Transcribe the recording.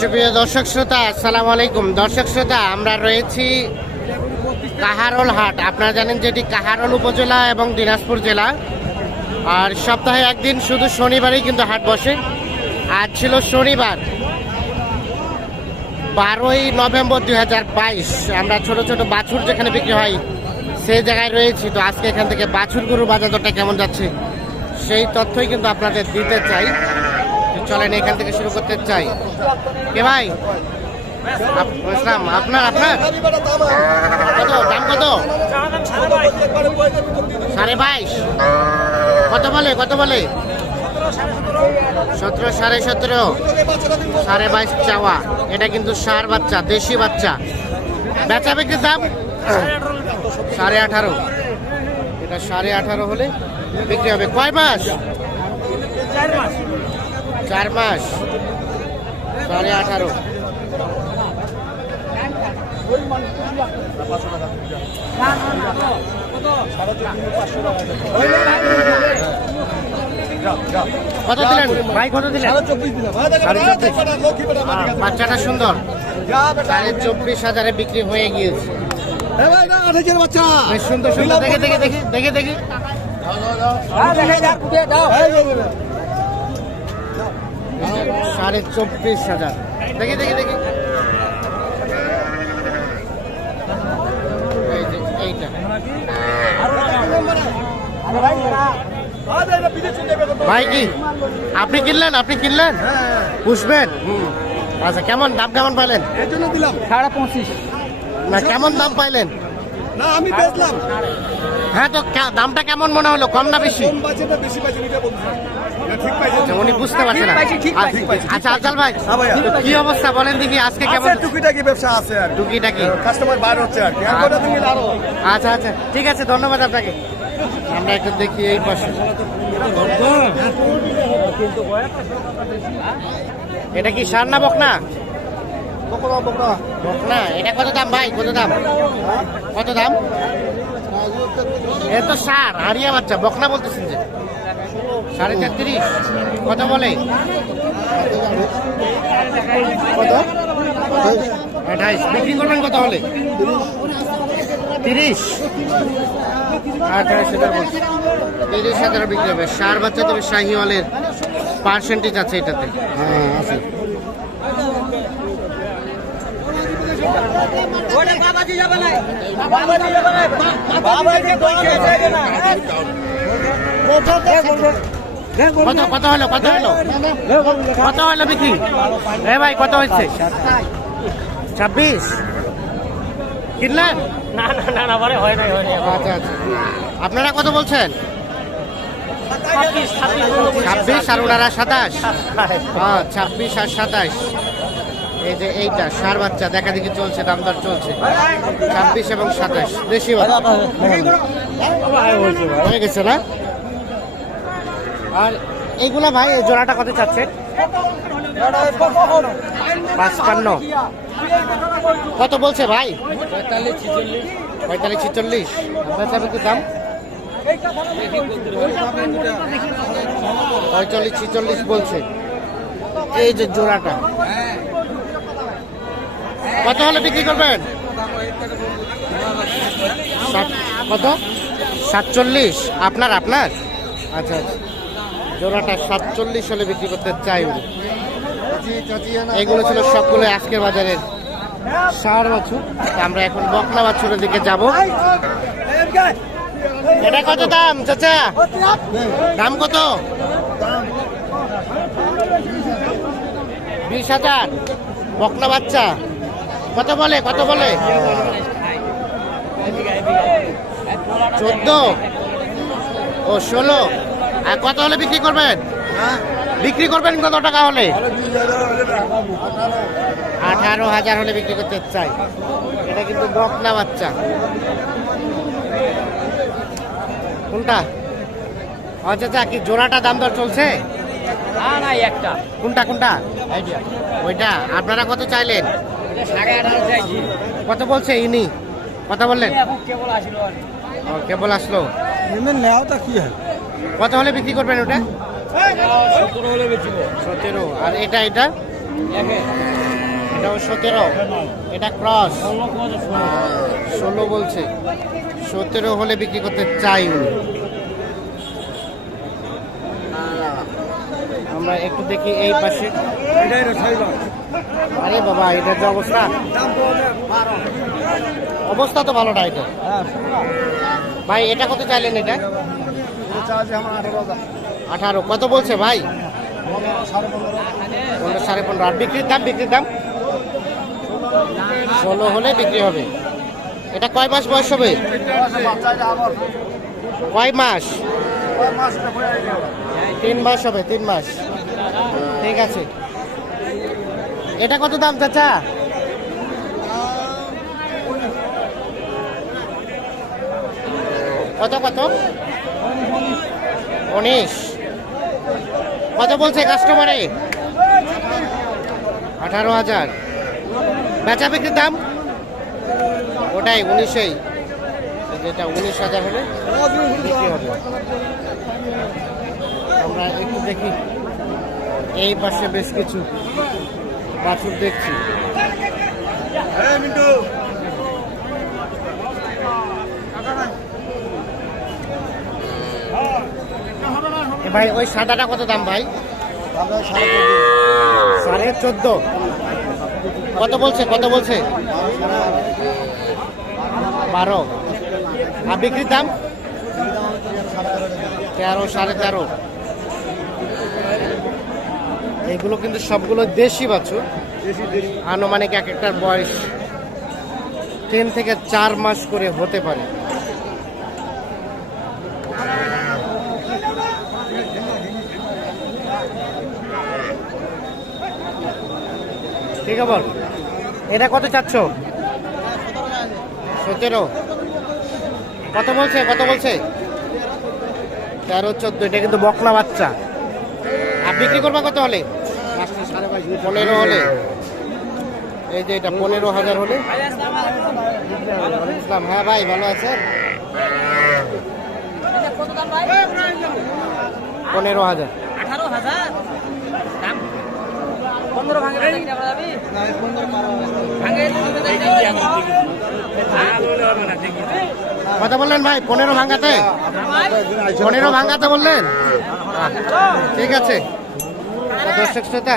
সুপ্রিয় দর্শক শ্রোতা, আসসালামু আলাইকুম। দর্শক শ্রোতা, আমরা রয়েছি কাহারোল হাট। আপনারা জানেন যেটি কাহারোল উপজেলা এবং দিনাজপুর জেলা। আর সপ্তাহে একদিন শুধু শনিবারেই কিন্তু হাট বসে। আজ ছিল শনিবার, বারোই নভেম্বর দুই হাজার বাইশ। আমরা ছোট ছোট বাছুর যেখানে বিক্রি হয়, সেই জায়গায় রয়েছি। তো আজকে এখান থেকে বাছুর গরু বাজার দরটা কেমন যাচ্ছে, সেই তথ্যই কিন্তু আপনাদের দিতে চাই। চলেন, এখান থেকে শুরু করতে চাই। কে ভাই? আপনার আপনার? কত? দাম কত? সাড়ে বাইশ। কত বলে কত বলে? সতেরো, সাড়ে সতেরো। সাড়ে বাইশ চাওয়া। এটা কিন্তু সার বাচ্চা, দেশি বাচ্চা। বেচা বিক্রির দাম? সাড়ে আঠারো। এটা সাড়ে আঠারো হলে বিক্রি হবে। কয় মাস? চার মাস সাড়ে আঠারো। কত দিলেন? ভাই কত দিলেন? বাচ্চাটা সুন্দর। সাড়ে চব্বিশ হাজারে বিক্রি হয়ে গিয়েছে। সুন্দর সুন্দর। দেখে দেখে দেখে দেখে দেখে। সাড়ে চব্বিশ হাজার। দেখি দেখি দেখি। এই এইটা। ভাই কি? আপনি কিনলেন? আপনি কিনলেন? পুষবেন? আচ্ছা কেমন দাম কেমন পাইলেন? সাড়ে পঁচিশ। না কেমন দাম পাইলেন? না আমি বেচলাম। হ্যাঁ তো দামটা কেমন মনে হলো? কম না বেশি? কম পাইছে না বেশি পাইছে এটা বলছি। না, আচ্ছা, উনি বুঝতে পারছেন না। ঠিক পাইছি, ঠিক আচ্ছা আফজাল ভাই হ্যাঁ কি অবস্থা? বলেন দেখি আজকে কেমন? টুকিটাকি ব্যবসা আছে আর টুকিটাকি। কাস্টমার বার হচ্ছে আর কি। আচ্ছা আচ্ছা ঠিক আছে ধন্যবাদ আপনাকে। আমরা একটু দেখি এই পাশে। এটা কি সার না বকনা? বকরা বকরা। বকনা এটা কত দাম ভাই? কত দাম? কত দাম? এ তো সার হারিয়া বাচ্চা বকনা বলতেছেন যে। সাড়ে তেত্রিশ কত বলে? কত? আঠাইশ বিক্রি করবেন কত হলে? তিরিশ। আঠাশ হাজার তিরিশ হাজার বিক্রি হবে। সার বাচ্চা তবে শাহিওয়ালের পার্সেন্টেজ আছে এটাতে। হ্যাঁ আছে। কত কত হলো কত হলো কত হলো বিক্রি এ ভাই কত হয়েছে ছাব্বিশ কিনলেন না না না না মানে হয় নাই হয় আচ্ছা আচ্ছা আপনারা কত বলছেন ছাব্বিশ আর ওনারা সাতাশ হ্যাঁ ছাব্বিশ আর সাতাশ এই যে এইটা, সার বাচ্চা, দেখা দেখি চলছে দাম দর চলছে। ছাব্বিশ এবং সাতাশ বাচ্চা। হয়ে গেছে না? আর এইগুলা ভাই জোড়াটা কত চাচ্ছে? পাঁচপান্ন। কত বলছে ভাই? পঁয়তাল্লিশ, ছিচল্লিশ। বেচা বিক্রির দাম। পঁয়তাল্লিশ, ছিচল্লিশ বলছে। এই যে জোড়াটা। কত হলে বিক্রি করবেন? কত? সাতচল্লিশ। আপনার আপনার? আচ্ছা আচ্ছা। জোড়াটা সাতচল্লিশ হলে বিক্রি করতে চাই এগুলো ছিল সবগুলো আজকের বাজারের সার বাছুর। আমরা এখন বকনা বাছুরের দিকে যাব। এটা কত দাম, চাচা? দাম কত? বিশ হাজার। বকনা বাচ্চা। কত বলে কত বলে। চোদ্দ ও ষোলো। আর কত হলে বিক্রি করবেন? বিক্রি করবেন কত টাকা হলে? আঠারো হাজার হলে বিক্রি করতে চাই। এটা কিন্তু বকনা বাচ্চা। কোনটা? আচ্ছা আচ্ছা কি জোড়াটা দাম দর চলছে? না না একটা। কোনটা কোনটা? ওইটা। আপনারা কত চাইলেন? কত বলছে ইনি? কথা বললেন। কেবল আসলো নেওয়াটা কি। হয়? কত হলে বিক্রি করবেন ওটা? সতেরো হলে বেচিব। সতেরো। আর এটা এটা? এটাও সতেরো। এটা ক্রস। ষোলো বলছে সতেরো হলে বিক্রি করতে চাই আমরা একটু দেখি এই পাশে। আরে বাবা, এটার যে অবস্থা? অবস্থা তো ভালো না হ্যাঁ ভাই, এটা কত চাইলেন এটা? আঠারো। কত বলছে ভাই? পনেরো, সাড়ে পনেরো। আর বিক্রির দাম বিক্রির দাম? ষোলো হলে বিক্রি হবে। এটা কয় মাস বয়স হবে? কয় মাস? তিন মাস হবে, তিন মাস। ঠিক আছে। এটা কত দাম, চাচা? কত কত? উনিশ। কত বলছে কাস্টমারে আঠারো হাজার। বেচা বিক্রির দাম? ওটাই, উনিশেই। যেটা উনিশ হাজার হলে বিক্রি হবে। আমরা একটু দেখি। এই পাশে বেশ কিছু। বাছুর দেখছি। ভাই ওই সাদাটা কত দাম ভাই? সাড়ে চোদ্দ। কত বলছে কত বলছে? বারো। আর বিক্রির দাম? তেরো সাড়ে তেরো। এগুলো কিন্তু সবগুলো দেশি বাছুর। আনুমানিক এক একটার বয়স তিন থেকে চার মাস করে হতে পারে। ঠিক খবর? এটা কত চাচ্ছ? সতেরো। কত বলছে? কত বলছে? তেরো চোদ্দ। এটা কিন্তু বকলা বাচ্চা। আর বিক্রি করবা কত হলে? পনেরো হলে। এই যে এটা পনেরো হাজার হলে। আসসালাম হ্যাঁ ভাই ভালো ভাই পনেরো হাজার। আঠারো হাজার? পনেরো ভাঙে টাকা যাবি ভাঙে কথা বললেন ভাই পনেরো ভাঙ্গাতে পনেরো ভাঙ্গাতে বললেন? ঠিক আছে। দর্শক শ্রোতা